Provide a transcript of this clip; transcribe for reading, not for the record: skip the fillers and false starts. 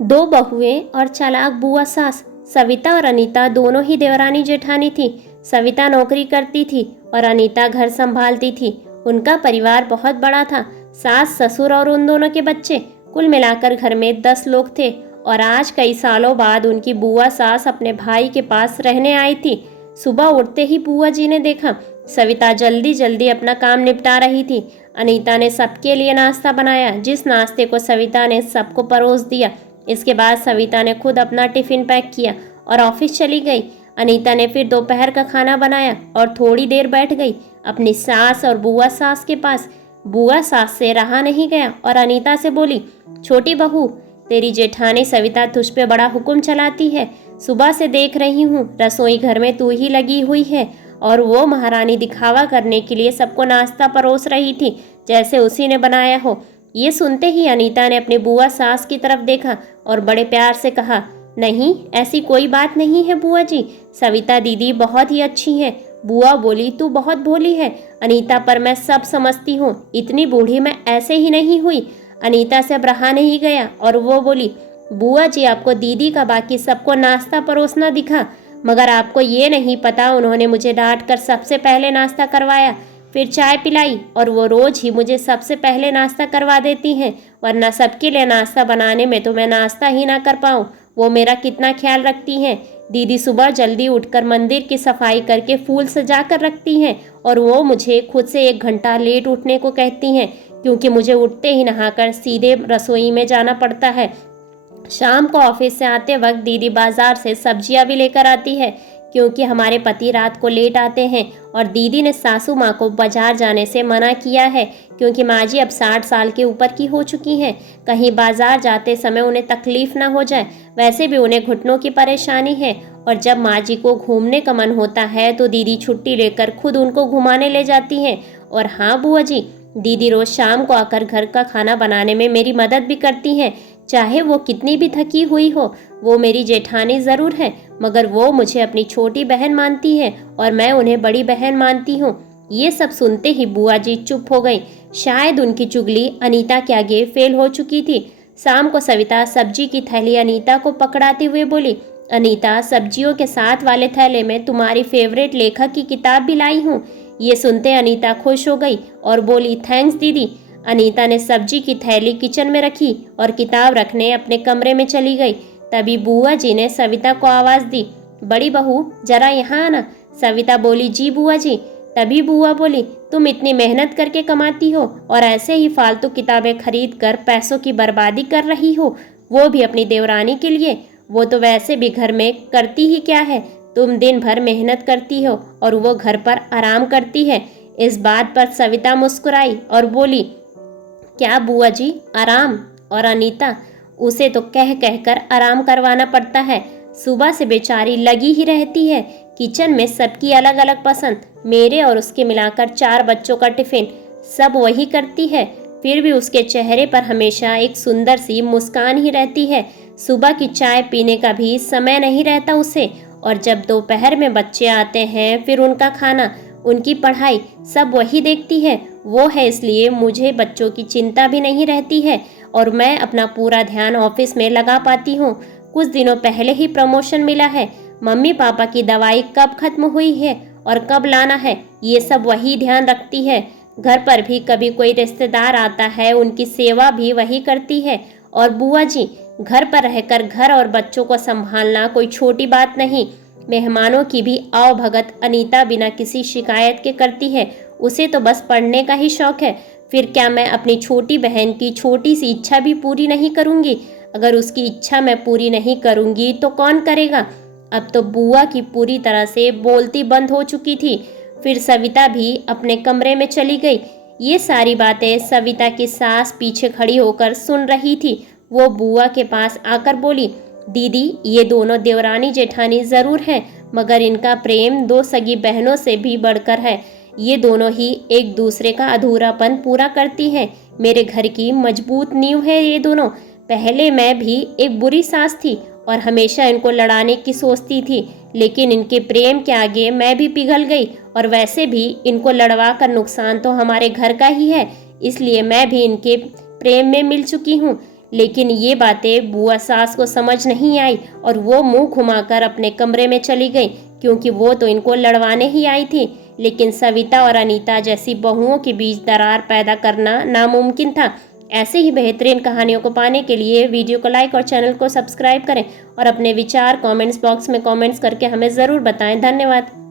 दो बहुएं और चालाक बुआ सास। सविता और अनीता दोनों ही देवरानी जेठानी थी। सविता नौकरी करती थी और अनीता घर संभालती थी। उनका परिवार बहुत बड़ा था, सास ससुर और उन दोनों के बच्चे, कुल मिलाकर घर में 10 लोग थे। और आज कई सालों बाद उनकी बुआ सास अपने भाई के पास रहने आई थी। सुबह उठते ही बुआ जी ने देखा सविता जल्दी जल्दी अपना काम निपटा रही थी। अनीता ने सबके लिए नाश्ता बनाया, जिस नाश्ते को सविता ने सबको परोस दिया। इसके बाद सविता ने खुद अपना टिफिन पैक किया और ऑफिस चली गई। अनीता ने फिर दोपहर का खाना बनाया और थोड़ी देर बैठ गई अपनी सास और बुआ सास के पास। बुआ सास से रहा नहीं गया और अनीता से बोली, छोटी बहू, तेरी जेठानी सविता तुझ पे बड़ा हुक्म चलाती है। सुबह से देख रही हूँ रसोई घर में तू ही लगी हुई है और वो महारानी दिखावा करने के लिए सबको नाश्ता परोस रही थी जैसे उसी ने बनाया हो। ये सुनते ही अनीता ने अपनी बुआ सास की तरफ देखा और बड़े प्यार से कहा, नहीं, ऐसी कोई बात नहीं है बुआ जी, सविता दीदी बहुत ही अच्छी है। बुआ बोली, तू बहुत भोली है अनीता, पर मैं सब समझती हूँ, इतनी बूढ़ी मैं ऐसे ही नहीं हुई। अनीता से अब रहा नहीं गया और वो बोली, बुआ जी, आपको दीदी का बाकी सबको नाश्ता परोसना दिखा, मगर आपको ये नहीं पता उन्होंने मुझे डांट कर सबसे पहले नाश्ता करवाया, फिर चाय पिलाई, और वो रोज ही मुझे सबसे पहले नाश्ता करवा देती हैं, वरना सबके लिए नाश्ता बनाने में तो मैं नाश्ता ही ना कर पाऊँ। वो मेरा कितना ख्याल रखती हैं। दीदी सुबह जल्दी उठकर मंदिर की सफाई करके फूल सजा कर रखती हैं और वो मुझे खुद से 1 घंटा लेट उठने को कहती हैं, क्योंकि मुझे उठते ही नहाकर सीधे रसोई में जाना पड़ता है। शाम को ऑफिस से आते वक्त दीदी बाजार से सब्जियां भी लेकर आती है, क्योंकि हमारे पति रात को लेट आते हैं और दीदी ने सासू माँ को बाजार जाने से मना किया है, क्योंकि माँ जी अब 60 साल के ऊपर की हो चुकी हैं, कहीं बाजार जाते समय उन्हें तकलीफ ना हो जाए। वैसे भी उन्हें घुटनों की परेशानी है और जब माँ जी को घूमने का मन होता है तो दीदी छुट्टी लेकर खुद उनको घुमाने ले जाती हैं। और हाँ बुआ जी, दीदी रोज शाम को आकर घर का खाना बनाने में मेरी मदद भी करती हैं, चाहे वो कितनी भी थकी हुई हो। वो मेरी जेठानी ज़रूर है, मगर वो मुझे अपनी छोटी बहन मानती है और मैं उन्हें बड़ी बहन मानती हूँ। ये सब सुनते ही बुआ जी चुप हो गई। शायद उनकी चुगली अनीता के आगे फेल हो चुकी थी। शाम को सविता सब्जी की थैली अनीता को पकड़ाते हुए बोली, अनीता, सब्जियों के साथ वाले थैले में तुम्हारी फेवरेट लेखक की किताब भी लाई हूँ। ये सुनते अनीता खुश हो गई और बोली, थैंक्स दीदी। अनीता ने सब्जी की थैली किचन में रखी और किताब रखने अपने कमरे में चली गई। तभी बुआ जी ने सविता को आवाज़ दी, बड़ी बहू, जरा यहाँ आना। सविता बोली, जी बुआ जी। तभी बुआ बोली, तुम इतनी मेहनत करके कमाती हो और ऐसे ही फालतू किताबें खरीद कर पैसों की बर्बादी कर रही हो, वो भी अपनी देवरानी के लिए। वो तो वैसे भी घर में करती ही क्या है, तुम दिन भर मेहनत करती हो और वो घर पर आराम करती है। इस बात पर सविता मुस्कुराई और बोली, क्या बुआ जी, आराम? और अनीता, उसे तो कह कहकर आराम करवाना पड़ता है। सुबह से बेचारी लगी ही रहती है। किचन में सबकी अलग अलग पसंद, मेरे और उसके मिलाकर 4 बच्चों का टिफिन, सब वही करती है। फिर भी उसके चेहरे पर हमेशा एक सुंदर सी मुस्कान ही रहती है। सुबह की चाय पीने का भी समय नहीं रहता उसे। और जब दोपहर में बच्चे आते हैं, फिर उनका खाना, उनकी पढ़ाई, सब वही देखती है। वो है, इसलिए मुझे बच्चों की चिंता भी नहीं रहती है और मैं अपना पूरा ध्यान ऑफिस में लगा पाती हूँ। कुछ दिनों पहले ही प्रमोशन मिला है। मम्मी पापा की दवाई कब खत्म हुई है और कब लाना है, ये सब वही ध्यान रखती है। घर पर भी कभी कोई रिश्तेदार आता है, उनकी सेवा भी वही करती है। और बुआ जी, घर पर रहकर घर और बच्चों को संभालना कोई छोटी बात नहीं। मेहमानों की भी आवभगत अनीता बिना किसी शिकायत के करती है। उसे तो बस पढ़ने का ही शौक है। फिर क्या मैं अपनी छोटी बहन की छोटी सी इच्छा भी पूरी नहीं करूँगी? अगर उसकी इच्छा मैं पूरी नहीं करूँगी तो कौन करेगा? अब तो बुआ की पूरी तरह से बोलती बंद हो चुकी थी। फिर सविता भी अपने कमरे में चली गई। ये सारी बातें सविता की सास पीछे खड़ी होकर सुन रही थी। वो बुआ के पास आकर बोली, दीदी, ये दोनों देवरानी जेठानी ज़रूर हैं, मगर इनका प्रेम 2 सगी बहनों से भी बढ़कर है। ये दोनों ही एक दूसरे का अधूरापन पूरा करती हैं। मेरे घर की मजबूत नींव है ये दोनों। पहले मैं भी एक बुरी सास थी और हमेशा इनको लड़ाने की सोचती थी, लेकिन इनके प्रेम के आगे मैं भी पिघल गई। और वैसे भी इनको लड़वा कर नुकसान तो हमारे घर का ही है, इसलिए मैं भी इनके प्रेम में मिल चुकी हूँ। लेकिन ये बातें बुआ सास को समझ नहीं आई और वो मुंह घुमाकर अपने कमरे में चली गई, क्योंकि वो तो इनको लड़वाने ही आई थी। लेकिन सविता और अनीता जैसी बहुओं के बीच दरार पैदा करना नामुमकिन था। ऐसे ही बेहतरीन कहानियों को पाने के लिए वीडियो को लाइक और चैनल को सब्सक्राइब करें और अपने विचार कमेंट्स बॉक्स में कमेंट्स करके हमें ज़रूर बताएं। धन्यवाद।